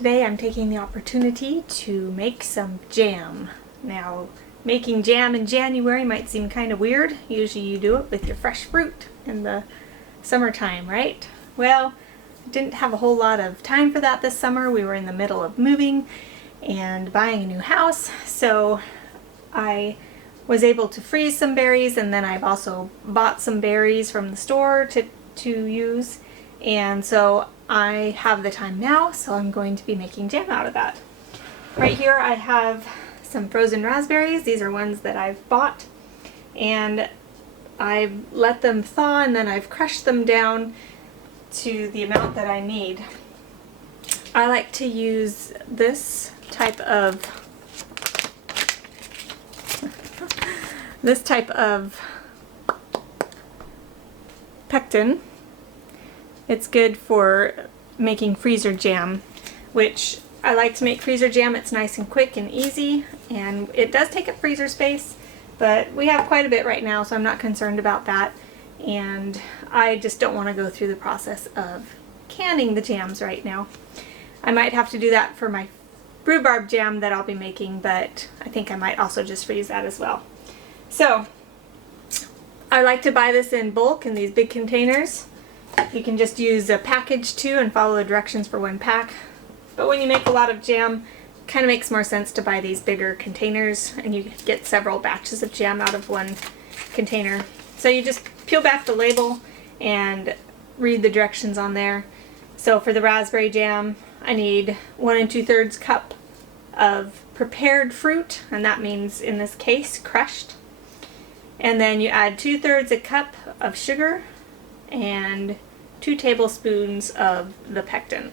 Today I'm taking the opportunity to make some jam. Now, making jam in January might seem kind of weird. Usually you do it with your fresh fruit in the summertime, right? Well, I didn't have a whole lot of time for that this summer. We were in the middle of moving and buying a new house, so I was able to freeze some berries, and then I've also bought some berries from the store to use, and so I have the time now, so I'm going to be making jam out of that. Right here I have some frozen raspberries. These are ones that I've bought, and I've let them thaw, and then I've crushed them down to the amount that I need. I like to use this type of pectin. It's good for making freezer jam, which I like to make freezer jam. It's nice and quick and easy, and it does take up freezer space, but we have quite a bit right now, so I'm not concerned about that. And I just don't want to go through the process of canning the jams right now. I might have to do that for my rhubarb jam that I'll be making, but I think I might also just freeze that as well. So I like to buy this in bulk in these big containers. You can just use a package too and follow the directions for one pack. But when you make a lot of jam, it kind of makes more sense to buy these bigger containers, and you get several batches of jam out of one container. So you just peel back the label and read the directions on there. So for the raspberry jam, I need 1 2/3 cup of prepared fruit, and that means in this case crushed. And then you add 2/3 a cup of sugar and 2 tablespoons of the pectin.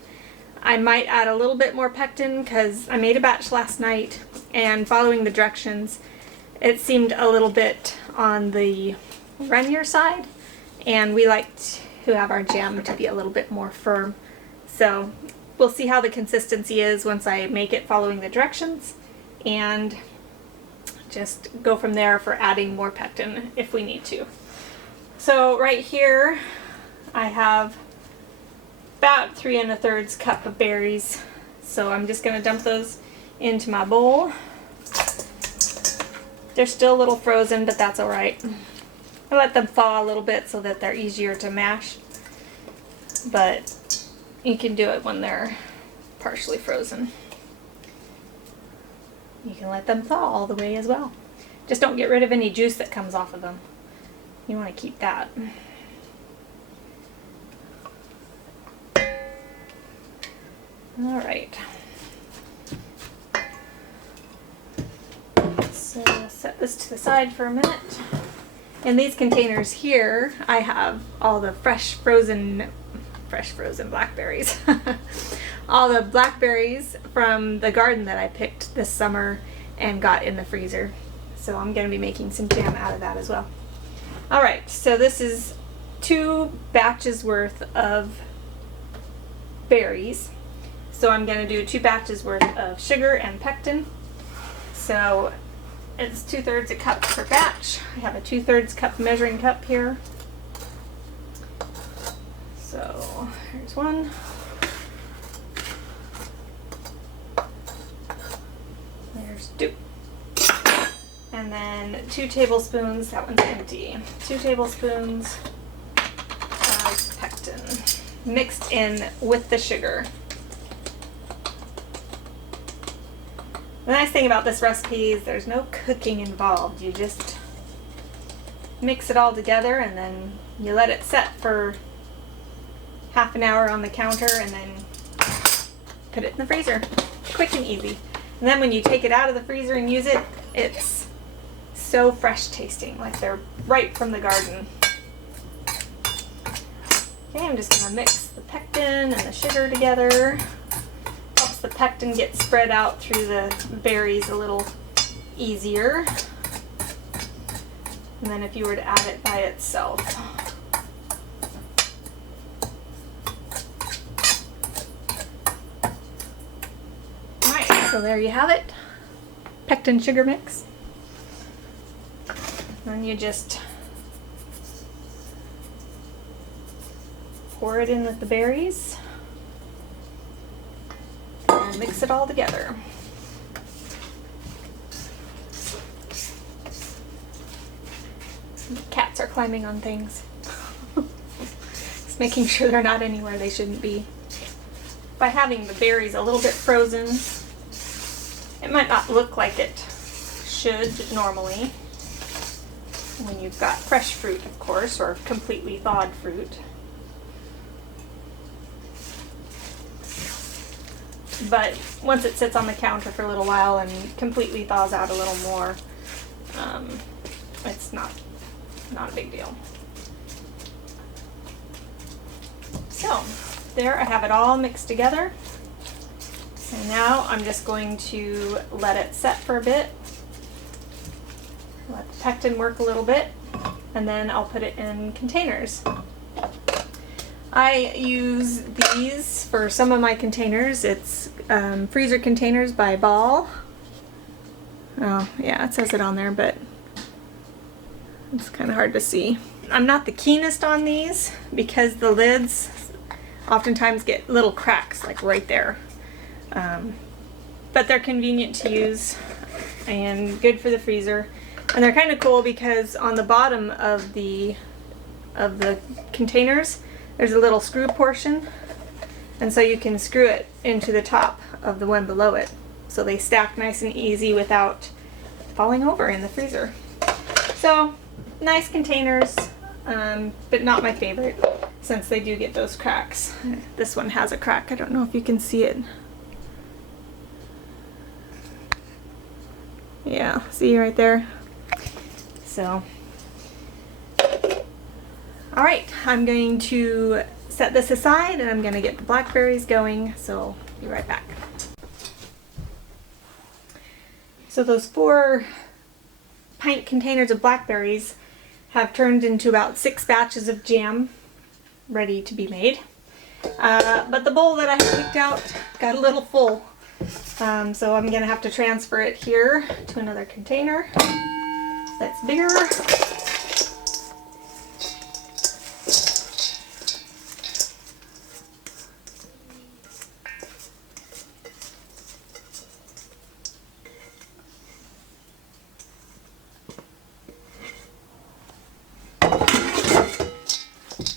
I might add a little bit more pectin because I made a batch last night, and following the directions it seemed a little bit on the runnier side, and we like to have our jam to be a little bit more firm. So we'll see how the consistency is once I make it following the directions, and just go from there for adding more pectin if we need to. So right here I have about 3 1/3 cup of berries. So I'm just going to dump those into my bowl. They're still a little frozen, but that's alright. I let them thaw a little bit so that they're easier to mash, but you can do it when they're partially frozen. You can let them thaw all the way as well. Just don't get rid of any juice that comes off of them. You want to keep that. Alright. So set this to the side for a minute. In these containers here, I have all the fresh frozen blackberries. All the blackberries from the garden that I picked this summer and got in the freezer. So I'm going to be making some jam out of that as well. Alright, so this is 2 batches worth of berries. So I'm going to do 2 batches worth of sugar and pectin. So it's 2/3 a cup per batch. I have a 2/3 cup measuring cup here. So here's one. There's 2. And then 2 tablespoons, that one's empty. 2 tablespoons of pectin mixed in with the sugar. The nice thing about this recipe is there's no cooking involved. You just mix it all together, and then you let it set for half an hour on the counter, and then put it in the freezer. Quick and easy. And then when you take it out of the freezer and use it, it's so fresh tasting, like they're right from the garden. Okay, I'm just going to mix the pectin and the sugar together. Helps the pectin get spread out through the berries a little easier. And then if you were to add it by itself. Alright, so there you have it. Pectin sugar mix. Then you just pour it in with the berries. And we'll mix it all together. Cats are climbing on things. Just making sure they're not anywhere they shouldn't be. By having the berries a little bit frozen, it might not look like it should normally when you've got fresh fruit, of course, or completely thawed fruit. But once it sits on the counter for a little while and completely thaws out a little more, it's not a big deal. So there, I have it all mixed together. And now I'm just going to let it set for a bit. Let the pectin work a little bit, and then I'll put it in containers. I use these for some of my containers. It's freezer containers by Ball. Oh yeah, it says it on there, but it's kind of hard to see. I'm not the keenest on these because the lids oftentimes get little cracks like right there. But they're convenient to use and good for the freezer. And they're kind of cool because on the bottom of the containers there's a little screw portion, and so you can screw it into the top of the one below it, so they stack nice and easy without falling over in the freezer. So nice containers, but not my favorite since they do get those cracks. This one has a crack. I don't know if you can see it. Yeah, see right there? So, alright, I'm going to set this aside and I'm going to get the blackberries going, so I'll be right back. So those 4 pint containers of blackberries have turned into about 6 batches of jam ready to be made. But the bowl that I had picked out got a little full. So I'm going to have to transfer it here to another container that's bigger.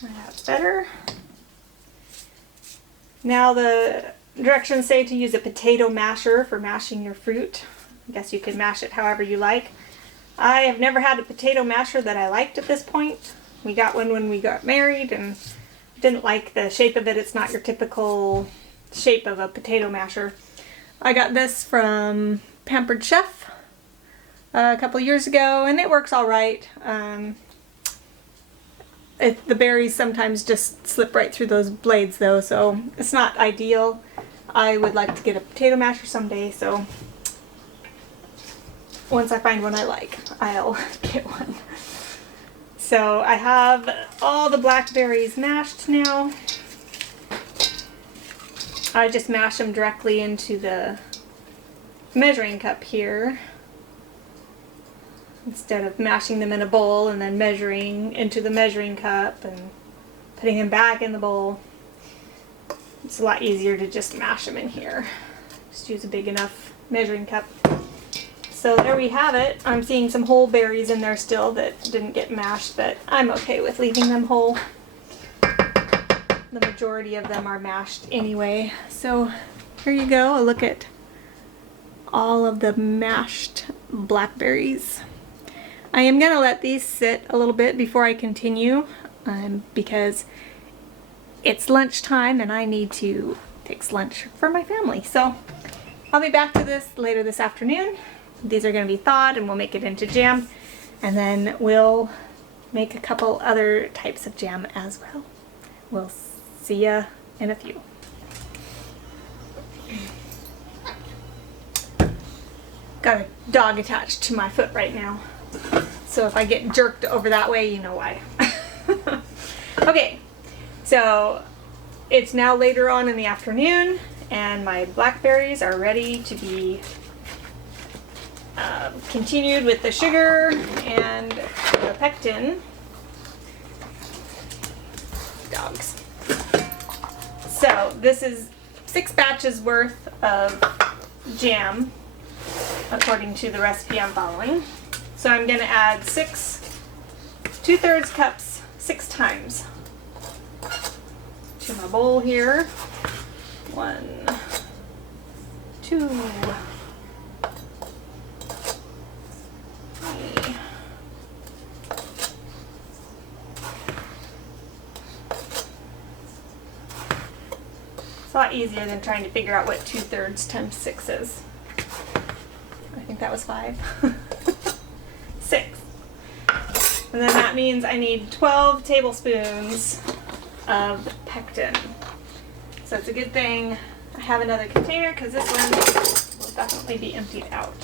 That's better. Now the directions say to use a potato masher for mashing your fruit. I guess you can mash it however you like. I have never had a potato masher that I liked at this point. We got one when we got married and didn't like the shape of it. It's not your typical shape of a potato masher. I got this from Pampered Chef a couple years ago and it works all right. The berries sometimes just slip right through those blades though, so it's not ideal. I would like to get a potato masher someday, so once I find one I like, I'll get one. So I have all the blackberries mashed now. I just mash them directly into the measuring cup here, instead of mashing them in a bowl and then measuring into the measuring cup and putting them back in the bowl. It's a lot easier to just mash them in here. Just use a big enough measuring cup. So there we have it. I'm seeing some whole berries in there still that didn't get mashed, but I'm okay with leaving them whole. The majority of them are mashed anyway. So here you go, a look at all of the mashed blackberries. I am going to let these sit a little bit before I continue because it's lunchtime and I need to fix lunch for my family. So I'll be back to this later this afternoon. These are going to be thawed and we'll make it into jam, and then we'll make a couple other types of jam as well. We'll see ya in a few. Got a dog attached to my foot right now, so if I get jerked over that way, you know why. Okay, so it's now later on in the afternoon and my blackberries are ready to be continued with the sugar and the pectin. Dogs. So this is 6 batches worth of jam, according to the recipe I'm following. So I'm going to add 2/3 cups 6 times to my bowl here. 1, 2, 3. It's a lot easier than trying to figure out what 2/3 times 6 is. I think that was 5. 6. And then that means I need 12 tablespoons of pectin. So it's a good thing I have another container because this one will definitely be emptied out.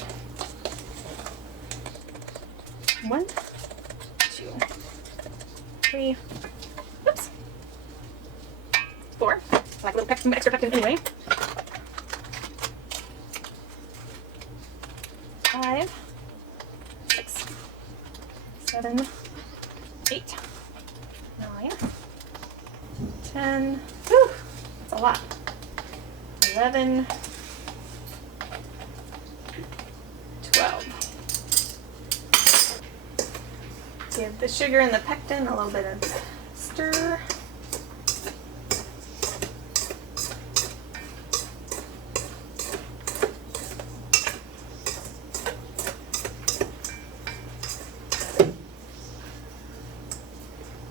1, 2, 3, oops, 4. I like a little pectin, extra pectin anyway. 5, 6, 7, 8, 9, 10. Whew, that's a lot. 11, 12. Give the sugar and the pectin a little bit of stir.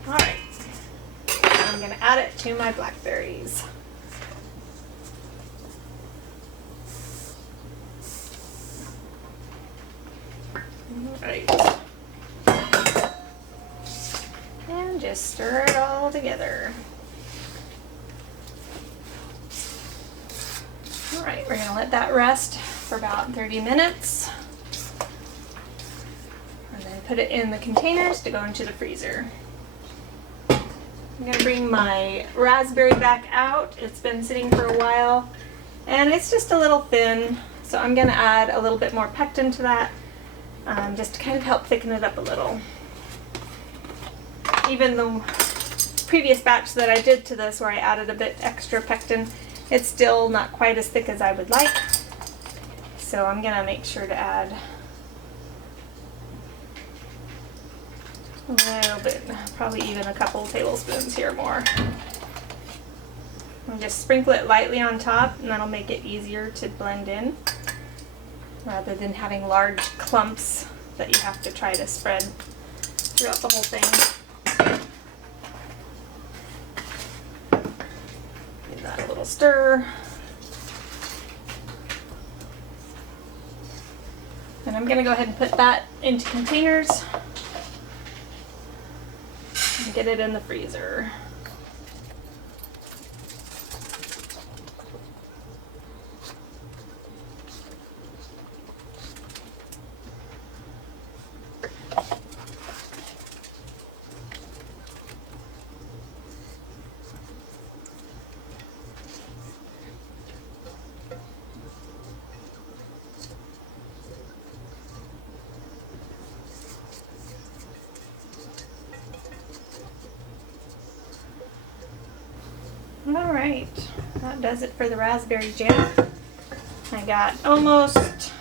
Alright, I'm going to add it to my blackberries. Alright. And just stir it all together. Alright, we're going to let that rest for about 30 minutes. And then put it in the containers to go into the freezer. I'm going to bring my raspberry back out. It's been sitting for a while and it's just a little thin, so I'm going to add a little bit more pectin to that, just to kind of help thicken it up a little. Even the previous batch that I did to this where I added a bit extra pectin, it's still not quite as thick as I would like. So I'm going to make sure to add a little bit, probably even a couple tablespoons here more. And just sprinkle it lightly on top, and that'll make it easier to blend in, rather than having large clumps that you have to try to spread throughout the whole thing. Give that a little stir. And I'm going to go ahead and put that into containers and get it in the freezer. Alright, that does it for the raspberry jam. I got almost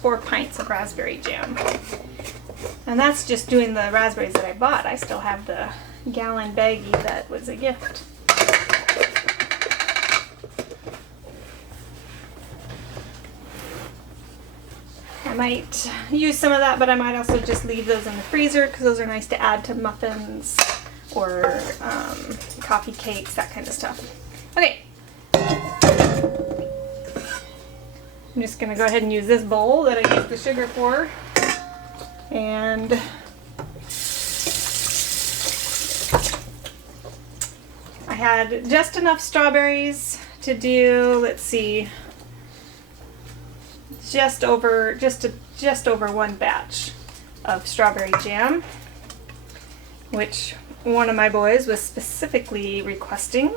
4 pints of raspberry jam. And that's just doing the raspberries that I bought. I still have the gallon baggie that was a gift. I might use some of that, but I might also just leave those in the freezer because those are nice to add to muffins or coffee cakes, that kind of stuff. Okay. I'm just going to go ahead and use this bowl that I used the sugar for. And I had just enough strawberries to do, let's see, just over 1 batch of strawberry jam, which one of my boys was specifically requesting.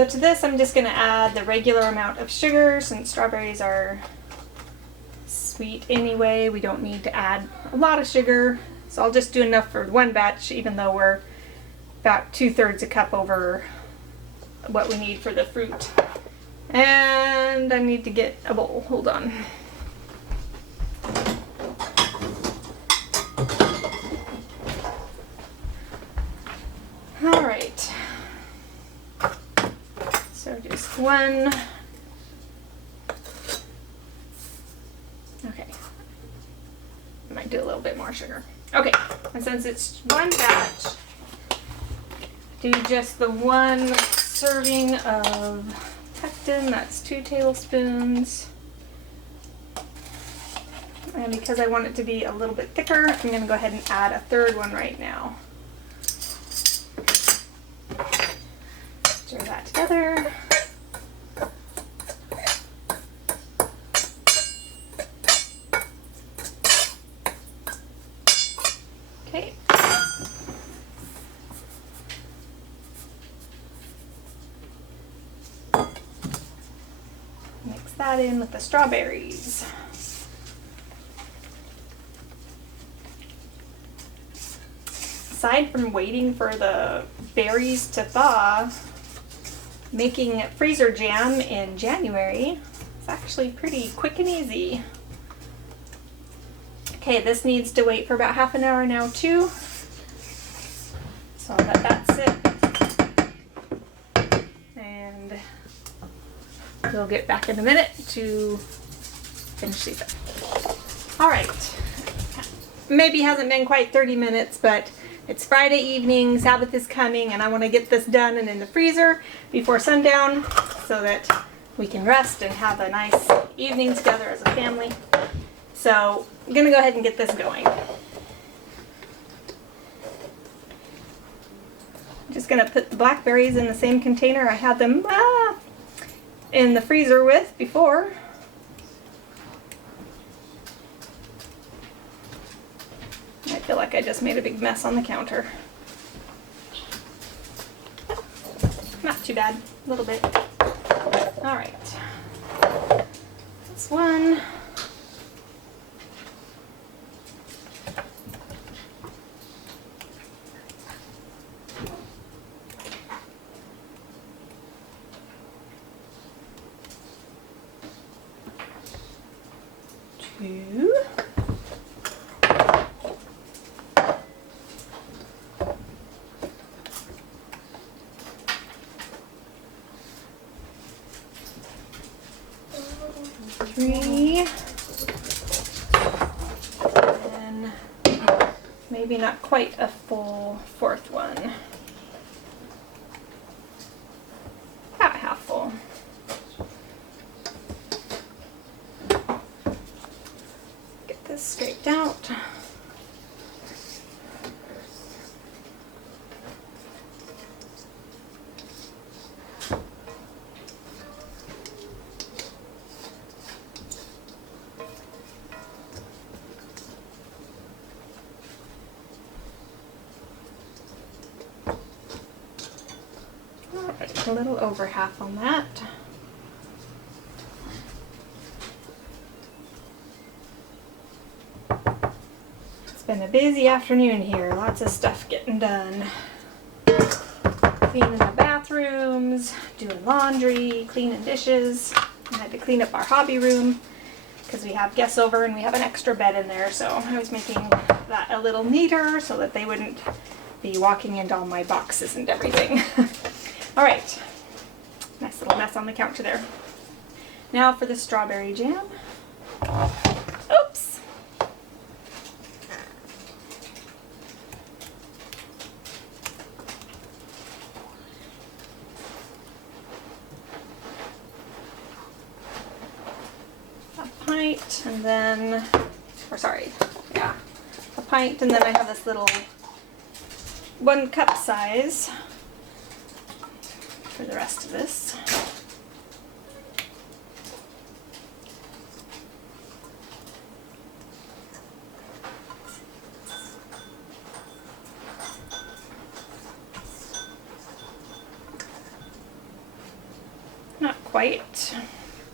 So to this, I'm just going to add the regular amount of sugar since strawberries are sweet anyway. We don't need to add a lot of sugar. So I'll just do enough for one batch, even though we're about 2/3 a cup over what we need for the fruit. And I need to get a bowl. Hold on. All right. So just one. Okay. I might do a little bit more sugar. Okay. And since it's one batch, do just the one serving of pectin. That's 2 tablespoons. And because I want it to be a little bit thicker, I'm going to go ahead and add a 3rd one right now. Stir that together. Okay. Mix that in with the strawberries. Aside from waiting for the berries to thaw, making freezer jam in January is actually pretty quick and easy. Okay, this needs to wait for about half an hour now too. So I'll let that sit. And we'll get back in a minute to finish these up. All right. Maybe hasn't been quite 30 minutes, but it's Friday evening, Sabbath is coming, and I want to get this done and in the freezer before sundown so that we can rest and have a nice evening together as a family. So I'm going to go ahead and get this going. I'm just going to put the blackberries in the same container I had them in the freezer with before. I feel like I just made a big mess on the counter. Not too bad, a little bit. All right, this one. Two. 3, and maybe not quite a full 4th one. About half full. Get this scraped out. A little over half on that. It's been a busy afternoon here. Lots of stuff getting done. Cleaning the bathrooms, doing laundry, cleaning dishes. I had to clean up our hobby room because we have guests over and we have an extra bed in there. So I was making that a little neater so that they wouldn't be walking into all my boxes and everything. All right, nice little mess on the counter there. Now for the strawberry jam. Oops. A pint and then, or sorry, yeah, a pint, and then I have this little 1 cup size for the rest of this. quite,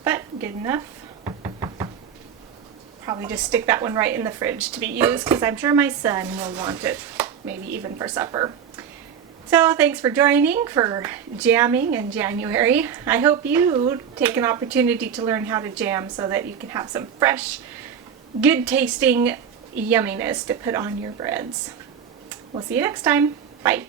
but good enough. Probably just stick that one right in the fridge to be used because I'm sure my son will want it, maybe even for supper. So thanks for joining for jamming in January. I hope you take an opportunity to learn how to jam so that you can have some fresh, good tasting yumminess to put on your breads. We'll see you next time. Bye.